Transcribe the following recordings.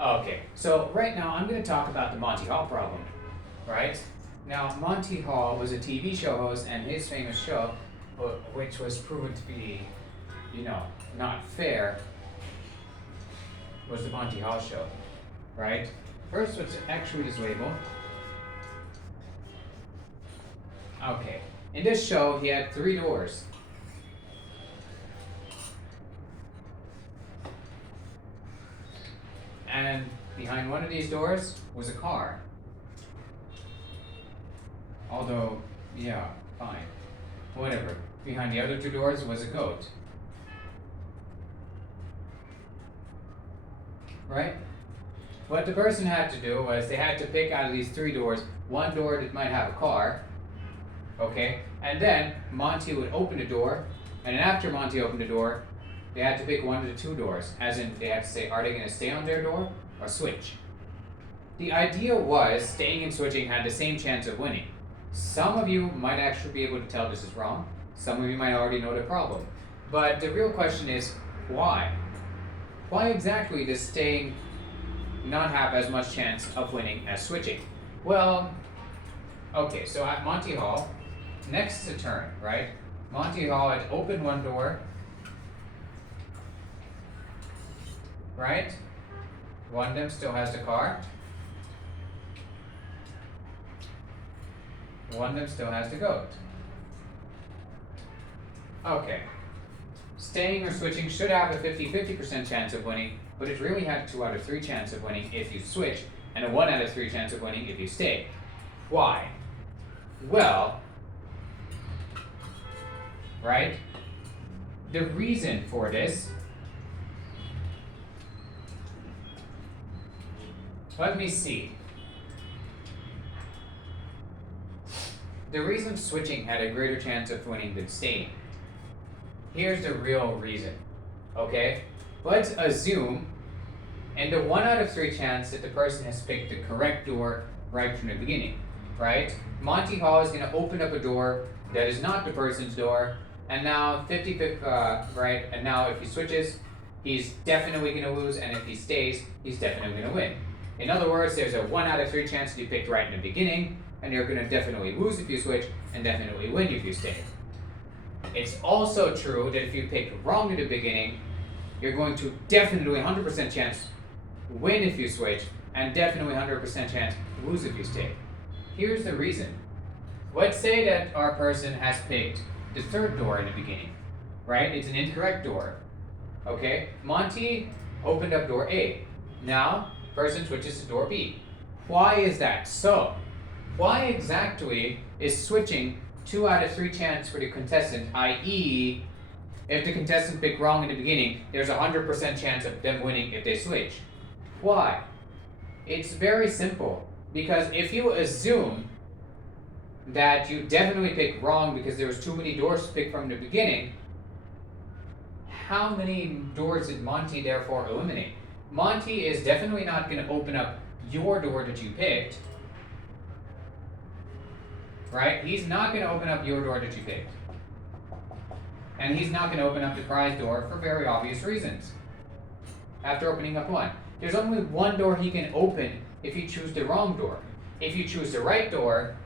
Okay, so right now I'm going to talk about the Monty Hall problem, right? Now, Monty Hall was a TV show host, and his famous show, which was proven to be, not fair, was the Monty Hall show, right? First, let's actually this label. Okay, in this show, he had 3 doors. And behind one of these doors was a car. Although, yeah, fine. Whatever. Behind the other 2 doors was a goat. Right? What the person had to do was they had to pick out of these 3 doors one door that might have a car. Okay? And then Monty would open the door, and then after Monty opened the door, they had to pick one of the 2 doors. As in, they had to say, are they going to stay on their door or switch? The idea was staying and switching had the same chance of winning. Some of you might actually be able to tell this is wrong. Some of you might already know the problem. But the real question is, why? Why exactly does staying not have as much chance of winning as switching? Well, okay, so at Monty Hall, next to turn, right? Monty Hall had opened one door, right? One of them still has the car. One of them still has the goat. Okay. Staying or switching should have a 50-50% chance of winning, but it really had a 2 out of 3 chance of winning if you switch, and a 1 out of 3 chance of winning if you stay. Why? Well, right? The reason for this, let me see. The reason switching had a greater chance of winning than staying. Here's the real reason, okay? Let's assume, in the 1 out of 3 chance that the person has picked the correct door right from the beginning, right? Monty Hall is going to open up a door that is not the person's door, and now 50-50, right? And now if he switches, he's definitely going to lose, and if he stays, he's definitely going to win. In other words, there's a 1 out of 3 chance that you picked right in the beginning, and you're going to definitely lose if you switch, and definitely win if you stay. It's also true that if you picked wrong in the beginning, you're going to definitely 100% chance win if you switch, and definitely 100% chance lose if you stay. Here's the reason. Let's say that our person has picked the 3rd door in the beginning, right? It's an incorrect door. Okay? Monty opened up door A. Now, person switches to door B. Why is that so? Why exactly is switching 2 out of 3 chance for the contestant, i.e., if the contestant picked wrong in the beginning, there's a 100% chance of them winning if they switch? Why? It's very simple. Because if you assume that you definitely picked wrong because there was too many doors to pick from the beginning, how many doors did Monty therefore eliminate? Monty is definitely not going to open up your door that you picked. Right? He's not going to open up your door that you picked. And he's not going to open up the prize door for very obvious reasons. After opening up one. There's only one door he can open if you choose the wrong door. If you choose the right door,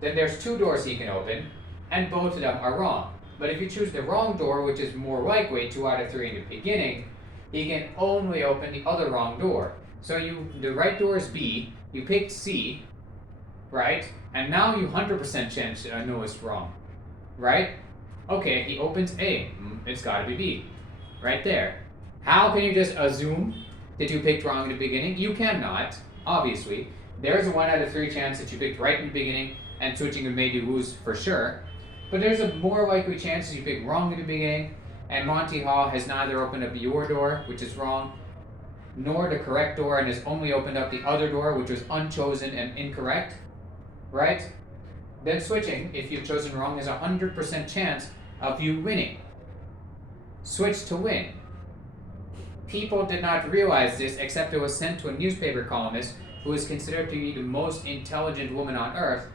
then there's 2 doors he can open, and both of them are wrong. But if you choose the wrong door, which is more likely 2 out of 3 in the beginning, he can only open the other wrong door. So the right door is B, you picked C, right? And now you 100% chance know it's wrong, right? Okay, he opens A. It's got to be B, right there. How can you just assume that you picked wrong in the beginning? You cannot, obviously. There's a 1 out of 3 chance that you picked right in the beginning, and switching would make you lose for sure. But there's a more likely chance that you picked wrong in the beginning, and Monty Hall has neither opened up your door, which is wrong, nor the correct door, and has only opened up the other door, which was unchosen and incorrect. Right? Then switching, if you've chosen wrong, has a 100% chance of you winning. Switch to win. People did not realize this, except it was sent to a newspaper columnist who is considered to be the most intelligent woman on earth,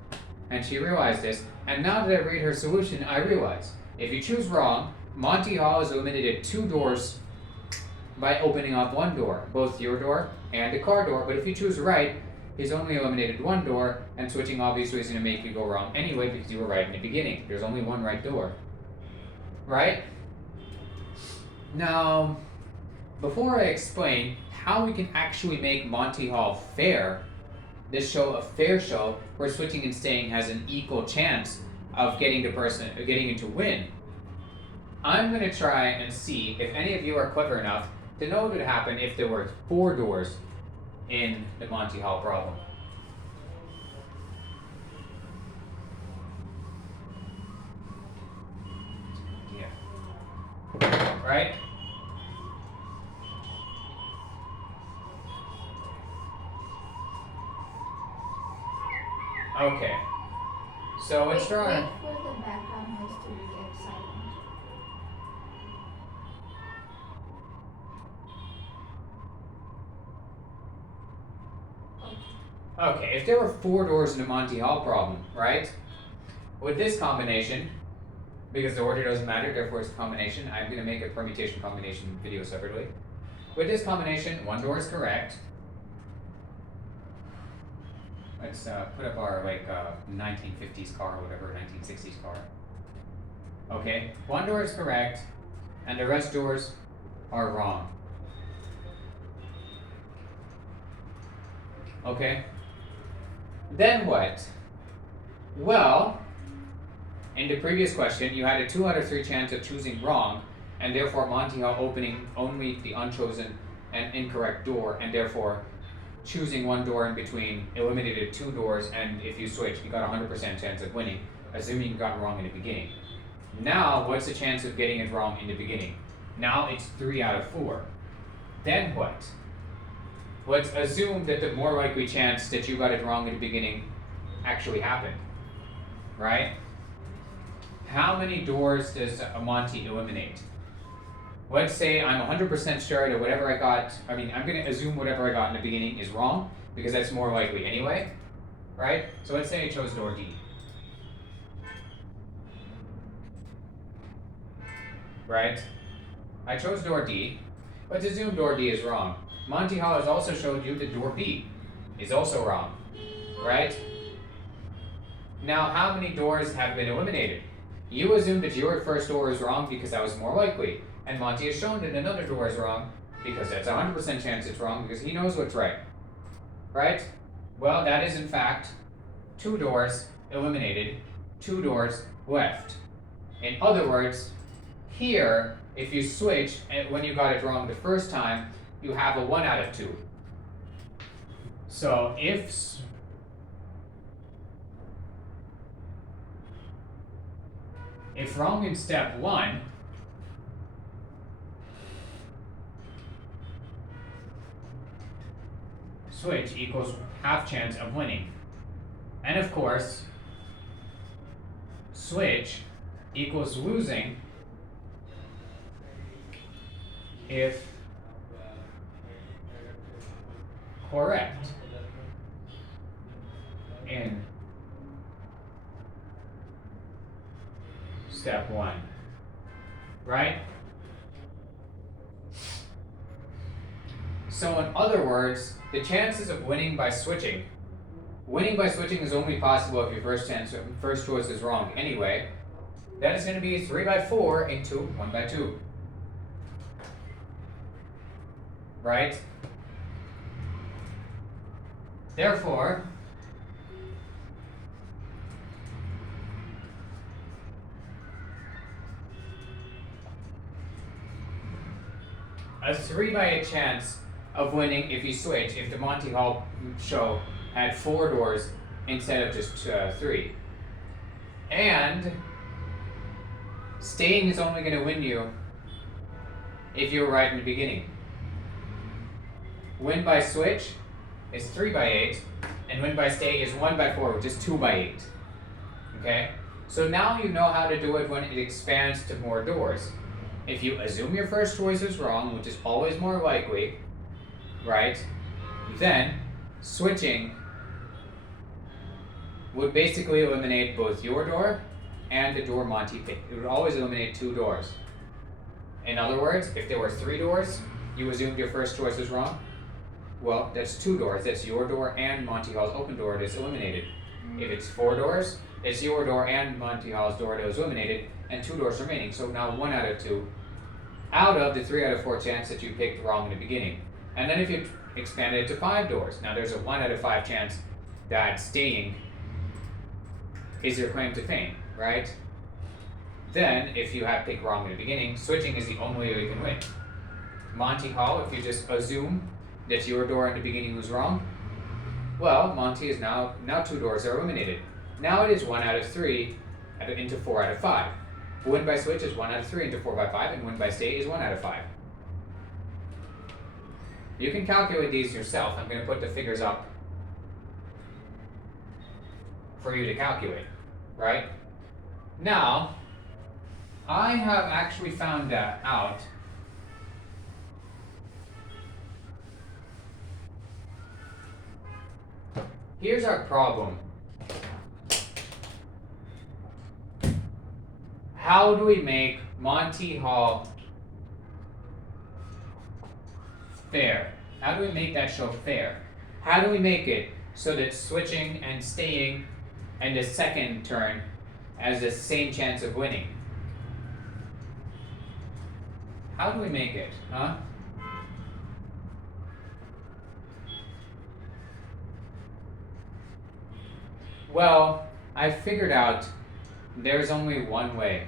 and she realized this. And now that I read her solution, I realize if you choose wrong, Monty Hall is eliminated 2 doors by opening up one door, both your door and the car door. But if you choose right, he's only eliminated one door, and switching obviously is going to make you go wrong anyway because you were right in the beginning. There's only one right door. Right? Now, before I explain how we can actually make Monty Hall fair, this show a fair show where switching and staying has an equal chance of getting you to win, I'm going to try and see if any of you are clever enough to know what would happen if there were 4 doors in the Monty Hall problem. Yeah. Right? Okay. So let's try. Wait for the background noise to get silent. Okay, if there were 4 doors in the Monty Hall problem, right? With this combination, because the order doesn't matter, therefore it's a combination, I'm going to make a permutation combination video separately. With this combination, 1 door is correct. Let's put up our 1950s car or whatever, 1960s car. Okay, 1 door is correct, and the rest doors are wrong. Okay? Then what? Well, in the previous question, you had a 2 out of 3 chance of choosing wrong, and therefore Monty Hall opening only the unchosen and incorrect door, and therefore choosing 1 door in between eliminated 2 doors, and if you switch, you got a 100% chance of winning, assuming you got it wrong in the beginning. Now, what's the chance of getting it wrong in the beginning? Now it's 3 out of 4. Then what? Let's assume that the more likely chance that you got it wrong in the beginning actually happened, right? How many doors does a Monty eliminate? Let's say I'm 100% sure that whatever I got, I'm going to assume whatever I got in the beginning is wrong, because that's more likely anyway, right? So let's say I chose door D. Right? I chose door D. Let's assume door D is wrong. Monty Hall has also showed you that door B is also wrong, right? Now, how many doors have been eliminated? You assume that your first door is wrong because that was more likely, and Monty has shown that another door is wrong because that's a 100% chance it's wrong because he knows what's right, right? Well, that is in fact 2 doors eliminated, 2 doors left. In other words, here, if you switch and when you got it wrong the first time, you have a 1 out of 2. So if wrong in step 1, switch equals half chance of winning. And of course, switch equals losing if correct in step 1, right? So in other words, the chances of winning by switching is only possible if your first choice is wrong anyway. That is going to be 3 by 4 into 1 by 2. Right? Therefore, a 3 by 8 chance of winning if you switch if the Monty Hall show had 4 doors instead of just 3. And staying is only going to win you if you're right in the beginning. Win by switch is 3 by 8, and win by stay is 1 by 4, which is 2 by 8. Okay? So now you know how to do it when it expands to more doors. If you assume your first choice is wrong, which is always more likely, right? Then switching would basically eliminate both your door and the door Monty picked. It would always eliminate 2 doors. In other words, if there were 3 doors, You assumed your first choice was wrong? Well, that's 2 doors. That's your door and Monty Hall's open door that's eliminated. If it's 4 doors, it's your door and Monty Hall's door that was eliminated, and 2 doors remaining. So now 1 out of 2, out of the 3 out of 4 chance that you picked wrong in the beginning. And then if you expand it to 5 doors, now there's a 1 out of 5 chance that staying is your claim to fame, right? Then, if you have picked wrong in the beginning, switching is the only way you can win. Monty Hall, if you just assume that your door in the beginning was wrong, well, Monty is now 2 doors are eliminated. Now it is 1 out of 3 into 4 out of 5. Win by switch is 1 out of 3 into 4 by 5, and win by stay is 1 out of 5. You can calculate these yourself. I'm going to put the figures up for you to calculate, right? Now, I have actually found that out. Here's our problem. How do we make Monty Hall fair? How do we make that show fair? How do we make it so that switching and staying and the second turn has the same chance of winning? How do we make it, huh? Well, I figured out there's only one way.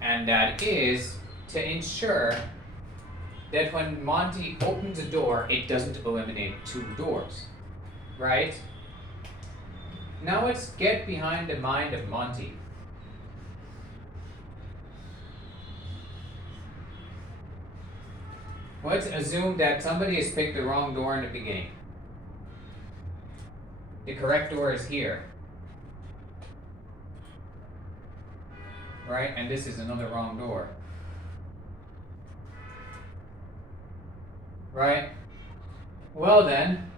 And that is to ensure that when Monty opens a door, it doesn't eliminate 2 doors, right? Now let's get behind the mind of Monty. Let's assume that somebody has picked the wrong door in the beginning. The correct door is here. Right? And this is another wrong door. Right? Well then,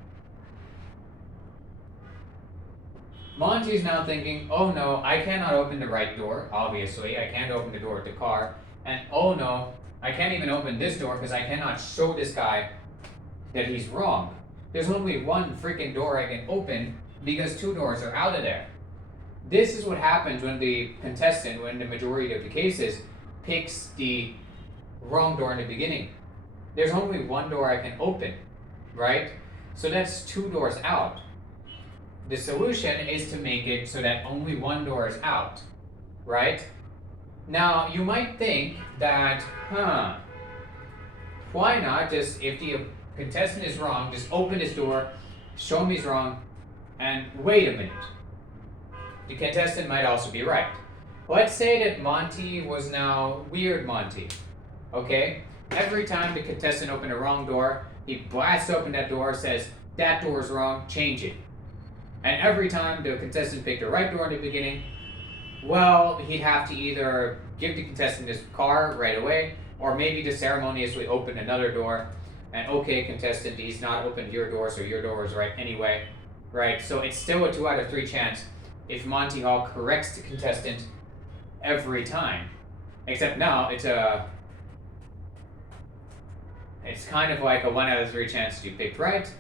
Monty's now thinking, oh no, I cannot open the right door, obviously. I can't open the door with the car. And oh no, I can't even open this door because I cannot show this guy that he's wrong. There's only one freaking door I can open because 2 doors are out of there. This is what happens when the contestant, when the majority of the cases, picks the wrong door in the beginning. There's only 1 door I can open, right? So that's 2 doors out. The solution is to make it so that only 1 door is out, right? Now, you might think that, why not just, if the contestant is wrong, just open his door, show him he's wrong, and wait a minute. The contestant might also be right. Let's say that Monty was now Weird Monty, okay? Every time the contestant opened a wrong door, he blasts open that door, says, that door is wrong, change it. And every time the contestant picked the right door in the beginning, well, he'd have to either give the contestant his car right away, or maybe just ceremoniously open another door, and okay, contestant, he's not opened your door, so your door is right anyway, right? So it's still a 2 out of 3 chance if Monty Hall corrects the contestant every time. Except now, it's kind of like a 1 out of 3 chance you picked right,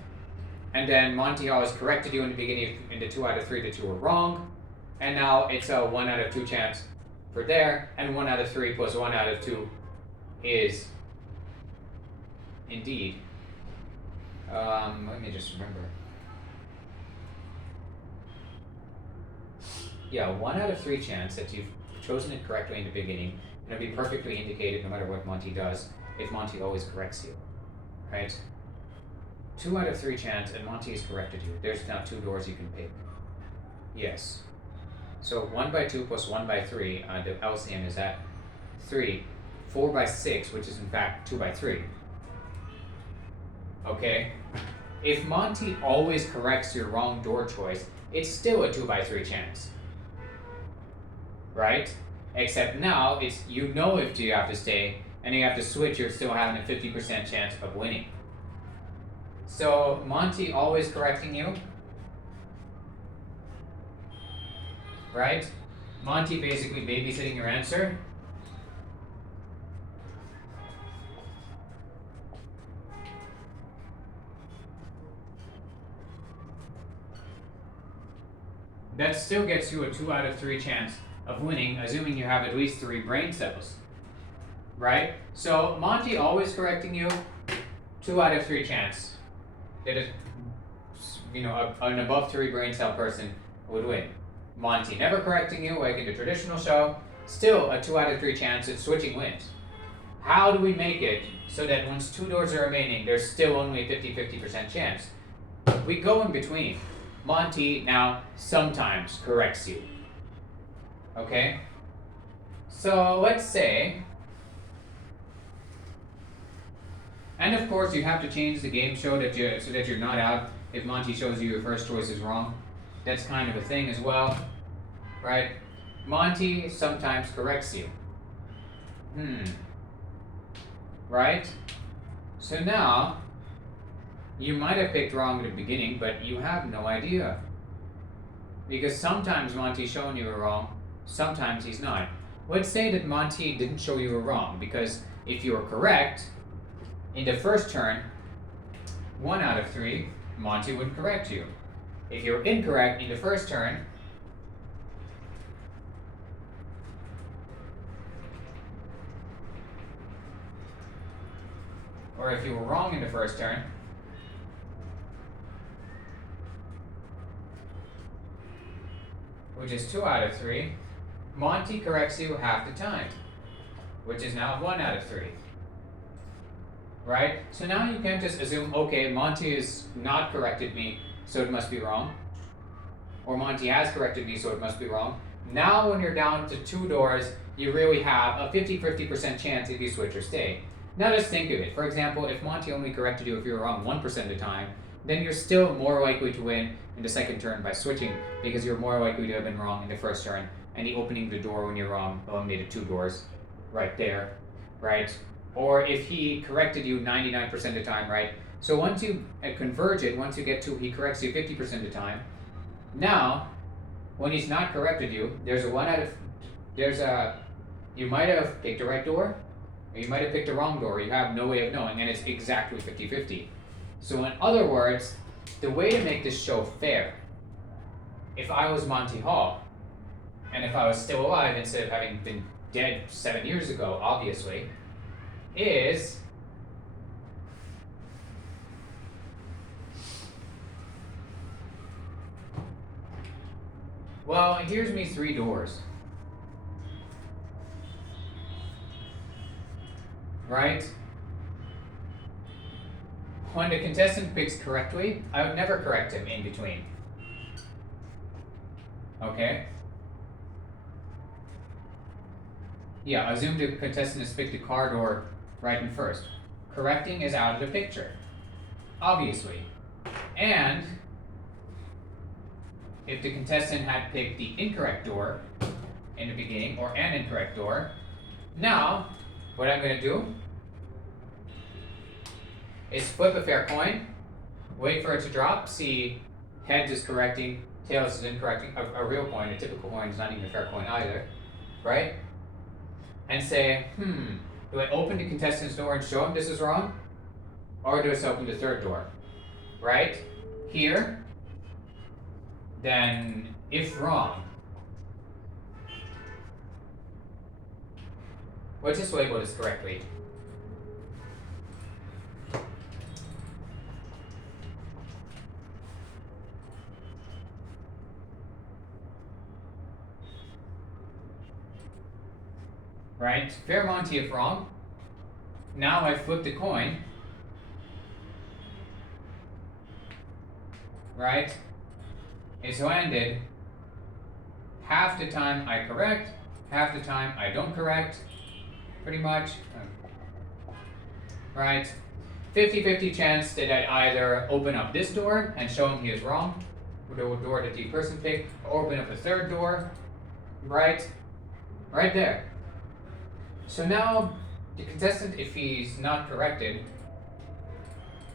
and then Monty Hall has corrected you in the beginning in the 2 out of 3 that you were wrong, and now it's a 1 out of 2 chance for there, and 1 out of 3 plus 1 out of 2 is indeed, let me just remember. Yeah, 1 out of 3 chance that you've chosen it correctly in the beginning, and it'll be perfectly indicated no matter what Monty does, if Monty always corrects you, right? 2 out of 3 chance, and Monty has corrected you. There's now 2 doors you can pick. Yes. So 1 by 2 plus 1 by 3, the LCM is at 3. 4 by 6, which is in fact 2 by 3. Okay? If Monty always corrects your wrong door choice, it's still a 2 by 3 chance. Right? Except now, it's you know if you have to stay, and you have to switch, you're still having a 50% chance of winning. So, Monty always correcting you. Right? Monty basically babysitting your answer. that still gets you a 2 out of 3 chance of winning, assuming you have at least 3 brain cells. Right? So Monty always correcting you, 2 out of 3 chance that an above 3 brain cell person would win. Monty never correcting you, like in the traditional show, still a 2 out of 3 chance that switching wins. How do we make it so that once 2 doors are remaining, there's still only a 50-50% chance? We go in between. Monty now sometimes corrects you. Okay? So let's say, and of course you have to change the game show so that you're not out if Monty shows you your first choice is wrong. That's kind of a thing as well, right? Monty sometimes corrects you. Right? So now, you might have picked wrong at the beginning, but you have no idea. Because sometimes Monty's showing you a wrong, sometimes he's not. Let's say that Monty didn't show you a wrong, because if you were correct, in the first turn, 1 out of 3, Monty would correct you. If you're incorrect in the first turn, or if you were wrong in the first turn, which is 2 out of 3, Monty corrects you half the time, which is now 1 out of 3. Right? So now you can't just assume, okay, Monty has not corrected me, so it must be wrong. Or Monty has corrected me, so it must be wrong. Now when you're down to 2 doors, you really have a 50-50% chance if you switch or stay. Now just think of it. For example, if Monty only corrected you if you were wrong 1% of the time, then you're still more likely to win in the second turn by switching, because you're more likely to have been wrong in the first turn, and the opening the door when you're wrong eliminated 2 doors right there, right? Or if he corrected you 99% of the time, right? So once you converge it, once you get to he corrects you 50% of the time, now when he's not corrected you, you might have picked the right door, or you might have picked the wrong door. You have no way of knowing, and it's exactly 50-50. So in other words, the way to make this show fair, if I was Monty Hall, and if I was still alive instead of having been dead 7 years ago, obviously, is well, here's me 3 doors. Right? When the contestant picks correctly, I would never correct him in between. Okay? Yeah, assume the contestant has picked the car door right in first. Correcting is out of the picture, obviously. And if the contestant had picked the incorrect door in the beginning, or an incorrect door, now what I'm going to do is flip a fair coin, wait for it to drop, see heads is correcting, tails is incorrecting, a real coin, a typical coin is not even a fair coin either, right? And say, do I open the contestant's door and show him this is wrong? Or do I just open the third door? Right? Here, then if wrong, let's just label this correctly. Right? Fair Monty if wrong. Now I flip the coin. Right? It's landed. Half the time I correct, half the time I don't correct. Pretty much. Right? 50-50 chance that I either open up this door and show him he is wrong, the door that the person picked, or open up the third door. Right? Right there. So now, the contestant, if he's not corrected,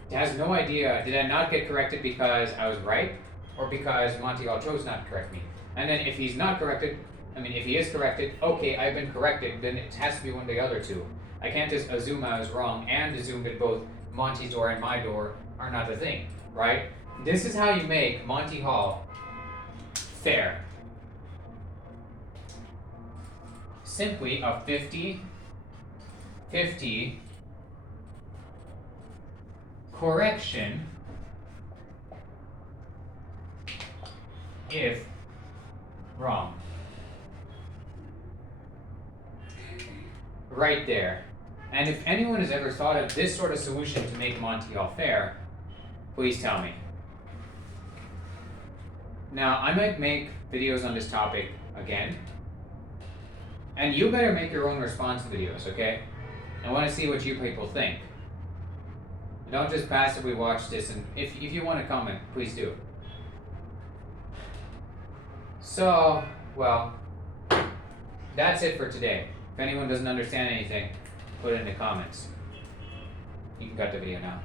has no idea, did I not get corrected because I was right, or because Monty Hall chose not to correct me? And then if he's not corrected, if he is corrected, okay, I've been corrected, then it has to be one of the other two. I can't just assume I was wrong and assume that both Monty's door and my door are not a thing, right? This is how you make Monty Hall fair. Simply a 50-50 correction if wrong. Right there. And if anyone has ever thought of this sort of solution to make Monty Hall fair, please tell me. Now, I might make videos on this topic again, and you better make your own response videos, okay? I want to see what you people think. Don't just passively watch this, and if you want to comment, please do. So, well, that's it for today. If anyone doesn't understand anything, put it in the comments. You can cut the video now.